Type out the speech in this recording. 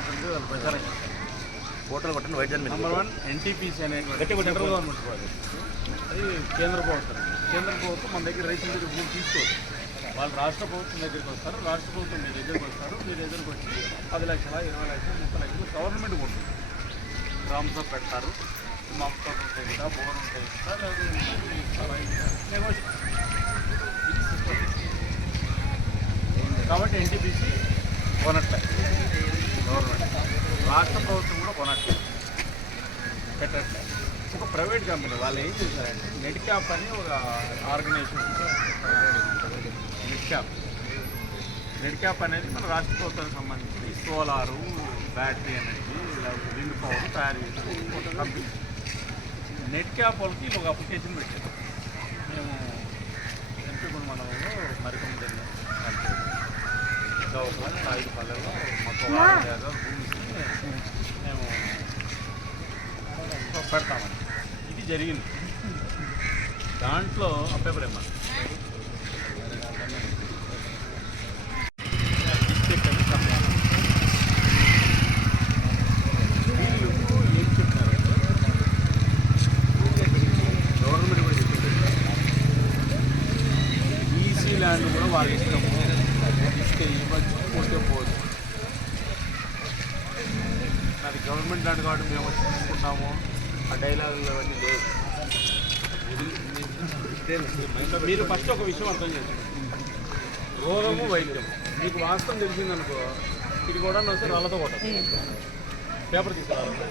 ఉంటుంది వాళ్ళు ప్రచారం చేస్తారు. ఫోటోలు కొట్టండి వైట్ జన్ నెంబర్ 1 ఎన్టీపీసీ అనే సెంట్రల్ గవర్నమెంట్ ప్రాజెక్ట్. అది కేంద్ర ప్రభుత్వం. కేంద్ర ప్రభుత్వం మన దగ్గర రైతుల దగ్గర భూమి తీసుకోవచ్చు. వాళ్ళు రాష్ట్ర ప్రభుత్వం దగ్గరికి వస్తారు, రాష్ట్ర ప్రభుత్వం మీ దగ్గరికి వస్తారు, మీ దగ్గరికి వచ్చి 10 లక్షల 20 లక్షలు 30 లక్షలు గవర్నమెంట్ కొడుతుంది. గ్రామ సభ పెడతారు, మమతా ఉంటాయి కదా, బోర్ ఉంటాయి కదా, నెగోషియేషన్. ఇది సిస్టమ్. కాబట్టి ఎన్టీపీసీ కొనట్లే గవర్నమెంట్, రాష్ట్ర ప్రభుత్వం కూడా కొనట్లే, పెట్టట్లే. ఒక ప్రైవేట్ కంపెనీ వాళ్ళు ఏం చేశారంటే నెట్ క్యాప్ అని ఒక ఆర్గనైజేషన్. నెట్ క్యాప్ అనేది మన రాష్ట్ర ప్రభుత్వానికి సంబంధించి solar, battery energy, wind power తయారు చేసి ఒక కంపెనీ. నెట్ క్యాప్ వాళ్ళకి ఒక అప్లికేషన్ పెట్టారు. మేము ఎంపీ మండలంలో మరికొన్ని గవర్నమెంట్ 5 పల్లెల్లో మాకు భూమికి మేము పెడతామని ఇది జరిగింది. దాంట్లో అభ్యప్రాయం ల్యాండ్ కూడా వాళ్ళ ఇష్టము, ఇస్తే ఇవ్వచ్చు, పోతే పోవచ్చు. అది గవర్నమెంట్ ల్యాండ్ కాబట్టి మేము వచ్చి తీసుకుంటాము ఆ డైలాగులు అవన్నీ లేవు. మీరు ఫస్ట్ ఒక విషయం అర్థం చేసుకోండి. రోగము వైద్యము మీకు వాస్తవం తెలిసిందనుకో, ఇది కూడా వస్తే రాళ్ళతో కొట్టాలి, పేపర్ తీసుకురావాలి.